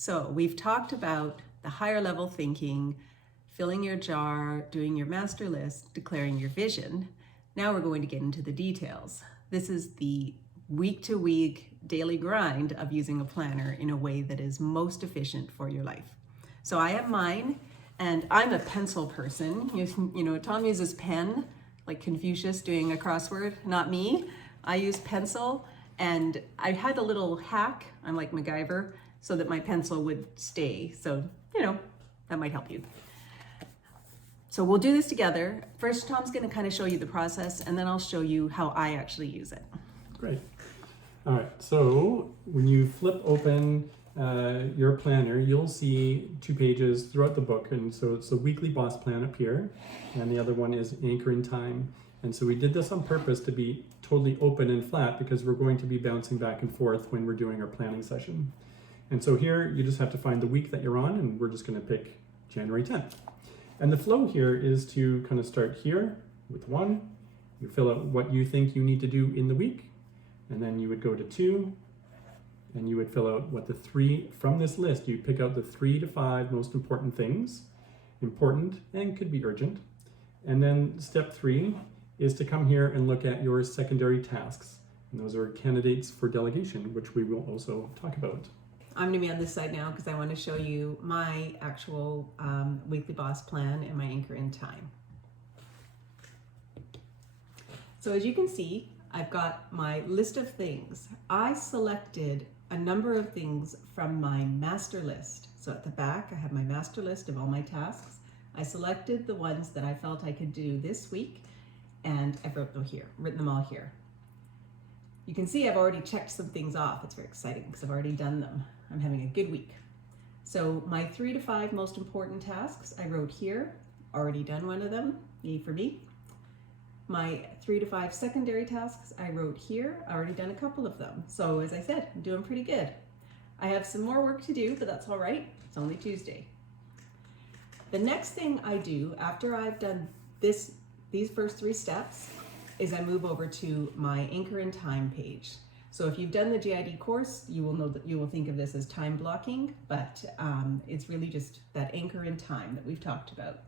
So we've talked about the higher level thinking, filling your jar, doing your master list, declaring your vision. Now we're going to get into the details. This is the week-to-week daily grind of using a planner in a way that is most efficient for your life. So I have mine, and I'm a pencil person. You know, Tom uses pen, like Confucius doing a crossword. Not me. I use pencil, and I had a little hack. I'm like MacGyver, so that my pencil would stay. So, you know, that might help you. So we'll do this together. First, Tom's going to kind of show you the process, and then I'll show you how I actually use it. Great. All right, so when you flip open your planner, you'll see 2 pages throughout the book. And so it's a weekly boss plan up here, and the other one is anchor in time. And so we did this on purpose to be totally open and flat because we're going to be bouncing back and forth when we're doing our planning session. And so here you just have to find the week that you're on, and we're just going to pick January 10th. And the flow here is to kind of start here with 1. You fill out what you think you need to do in the week, and then you would go to 2, and you would fill out what the 3 from this list. You pick out the 3 to 5 most important things, important and could be urgent. And then step 3 is to come here and look at your secondary tasks. And those are candidates for delegation, which we will also talk about. I'm going to be on this side now because I want to show you my actual weekly boss plan and my anchor in time. So as you can see, I've got my list of things. I selected a number of things from my master list. So at the back, I have my master list of all my tasks. I selected the ones that I felt I could do this week, and I've written them all here. You can see I've already checked some things off. It's very exciting because I've already done them. I'm having a good week. So my 3 to 5 most important tasks I wrote here, already done one of them, E for me. My 3 to 5 secondary tasks I wrote here, already done a couple of them. So as I said, I'm doing pretty good. I have some more work to do, but that's all right. It's only Tuesday. The next thing I do after I've done these first 3 steps is I move over to my anchor in time page. So if you've done the GID course, you will know that you will think of this as time blocking, but it's really just that anchor in time that we've talked about.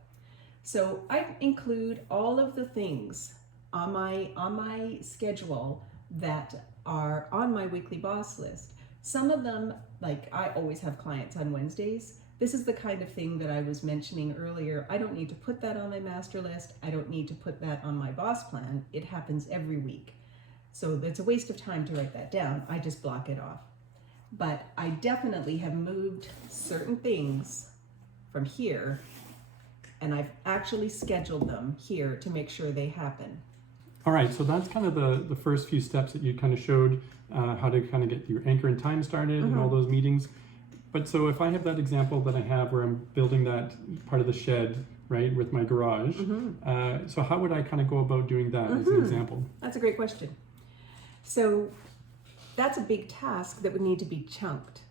So I include all of the things on my schedule that are on my weekly boss list. Some of them, like I always have clients on Wednesdays. This is the kind of thing that I was mentioning earlier. I don't need to put that on my master list. I don't need to put that on my boss plan. It happens every week. So it's a waste of time to write that down. I just block it off. But I definitely have moved certain things from here, and I've actually scheduled them here to make sure they happen. All right, so that's kind of the first few steps that you kind of showed, how to kind of get your anchor in time started and all those meetings. But so if I have that example that I have where I'm building that part of the shed, right, with my garage, so how would I kind of go about doing that as an example? That's a great question. So that's a big task that would need to be chunked.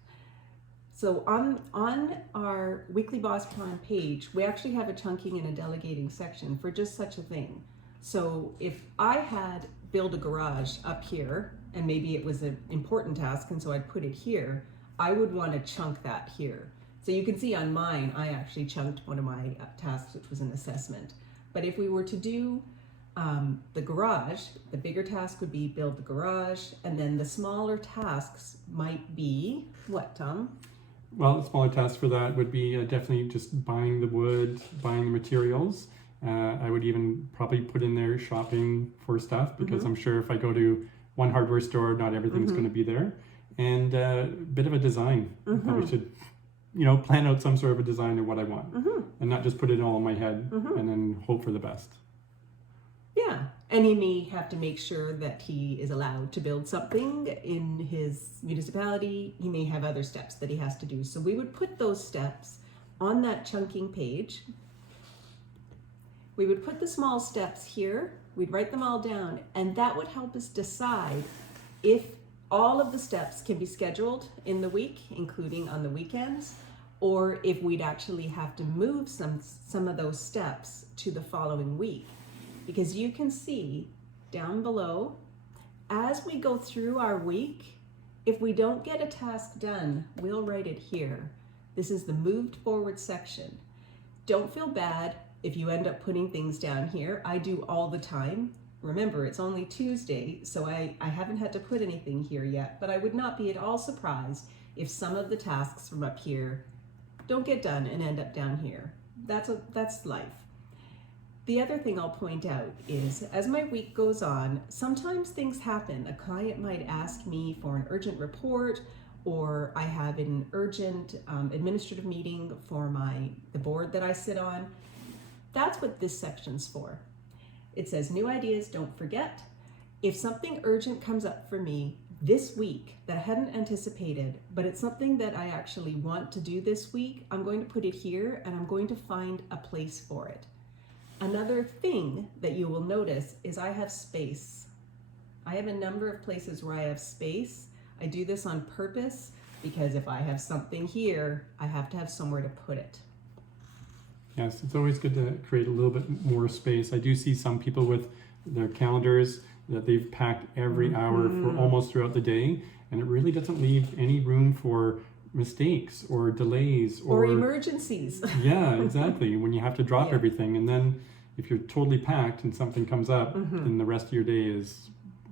So on our weekly boss plan page, we actually have a chunking and a delegating section for just such a thing. So if I had built a garage up here, and maybe it was an important task, and so I'd put it here, I would want to chunk that here. So you can see on mine, I actually chunked one of my tasks, which was an assessment. But if we were to do the garage, the bigger task would be build the garage, and then the smaller tasks might be, what, Tom? Well, the smaller task for that would be definitely just buying the wood, buying the materials. I would even probably put in there shopping for stuff, because I'm sure if I go to one hardware store, not everything's going to be there. And a bit of a design. I probably should, plan out some sort of a design of what I want, and not just put it all in my head and then hope for the best. Yeah, and he may have to make sure that he is allowed to build something in his municipality. He may have other steps that he has to do. So we would put those steps on that chunking page. We would put the small steps here. We'd write them all down, and that would help us decide if all of the steps can be scheduled in the week, including on the weekends, or if we'd actually have to move some of those steps to the following week. Because you can see down below, as we go through our week, If we don't get a task done, we'll write it here. This is the moved forward section. Don't feel bad if you end up putting things down here. I do all the time. Remember, it's only Tuesday, so I haven't had to put anything here yet, but I would not be at all surprised if some of the tasks from up here don't get done and end up down here. That's life. The other thing I'll point out is, as my week goes on, sometimes things happen. A client might ask me for an urgent report, or I have an urgent administrative meeting for the board that I sit on. That's what this section's for. It says new ideas, don't forget. If something urgent comes up for me this week that I hadn't anticipated, but it's something that I actually want to do this week, I'm going to put it here and I'm going to find a place for it. Another thing that you will notice is I have space. I have a number of places where I have space. I do this on purpose because if I have something here, I have to have somewhere to put it. Yes, it's always good to create a little bit more space. I do see some people with their calendars that they've packed every hour for almost throughout the day, and it really doesn't leave any room for mistakes or delays or emergencies. Yeah, exactly. When you have to drop everything, and then if you're totally packed and something comes up, then the rest of your day is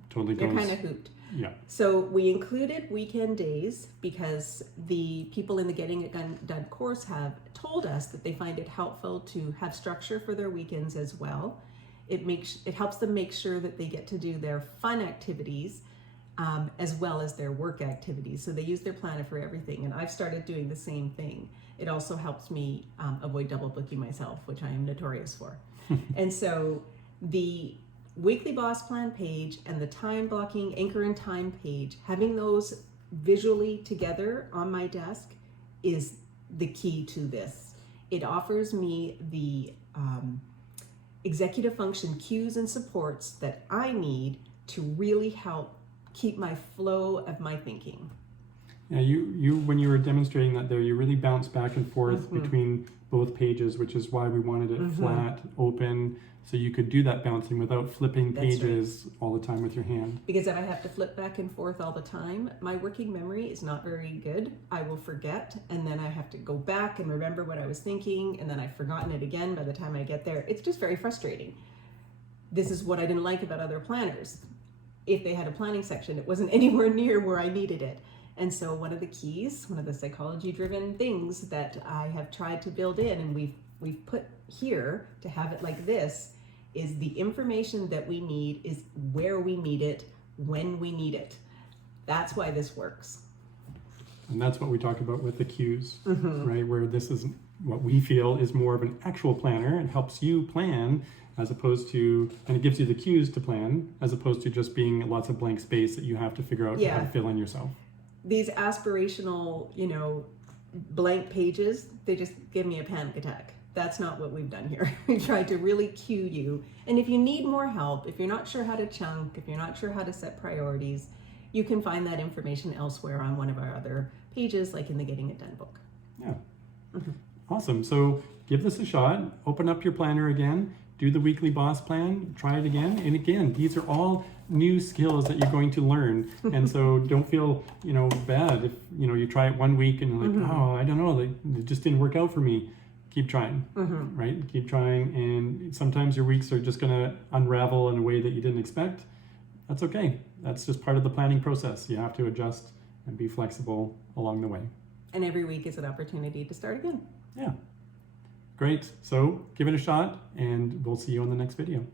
totally You're kind of hooped. Yeah. So we included weekend days because the people in the Getting It Done course have told us that they find it helpful to have structure for their weekends as well. It helps them make sure that they get to do their fun activities as well as their work activities. So they use their planner for everything, and I've started doing the same thing. It also helps me avoid double booking myself, which I am notorious for. And so the weekly boss plan page and the time blocking anchor and time page, having those visually together on my desk is the key to this. It offers me the executive function cues and supports that I need to really help keep my flow of my thinking. Yeah, you when you were demonstrating that there, you really bounced back and forth between both pages, which is why we wanted it flat, open, so you could do that bouncing without flipping pages all the time with your hand. Because if I have to flip back and forth all the time, my working memory is not very good. I will forget, and then I have to go back and remember what I was thinking, and then I've forgotten it again by the time I get there. It's just very frustrating. This is what I didn't like about other planners. If they had a planning section, it wasn't anywhere near where I needed it. And so one of the keys, one of the psychology-driven things that I have tried to build in, and we've put here to have it like this, is the information that we need is where we need it, when we need it. That's why this works. And that's what we talk about with the cues, right? Where this is what we feel is more of an actual planner. It helps you plan as opposed to, and it gives you the cues to plan, as opposed to just being lots of blank space that you have to figure out how to fill in yourself. These aspirational, blank pages, they just give me a panic attack. That's not what we've done here. We tried to really cue you. And if you need more help, if you're not sure how to chunk, if you're not sure how to set priorities, you can find that information elsewhere on one of our other pages, like in the Getting It Done book. Yeah. Awesome. So give this a shot. Open up your planner again. Do the weekly boss plan. Try it again. And again, these are all new skills that you're going to learn. And so don't feel, bad if, you try it one week and you're like, oh, I don't know, it just didn't work out for me. Keep trying, right? Keep trying. And sometimes your weeks are just going to unravel in a way that you didn't expect. That's okay. That's just part of the planning process. You have to adjust and be flexible along the way. And every week is an opportunity to start again. Yeah. Great. So give it a shot, and we'll see you on the next video.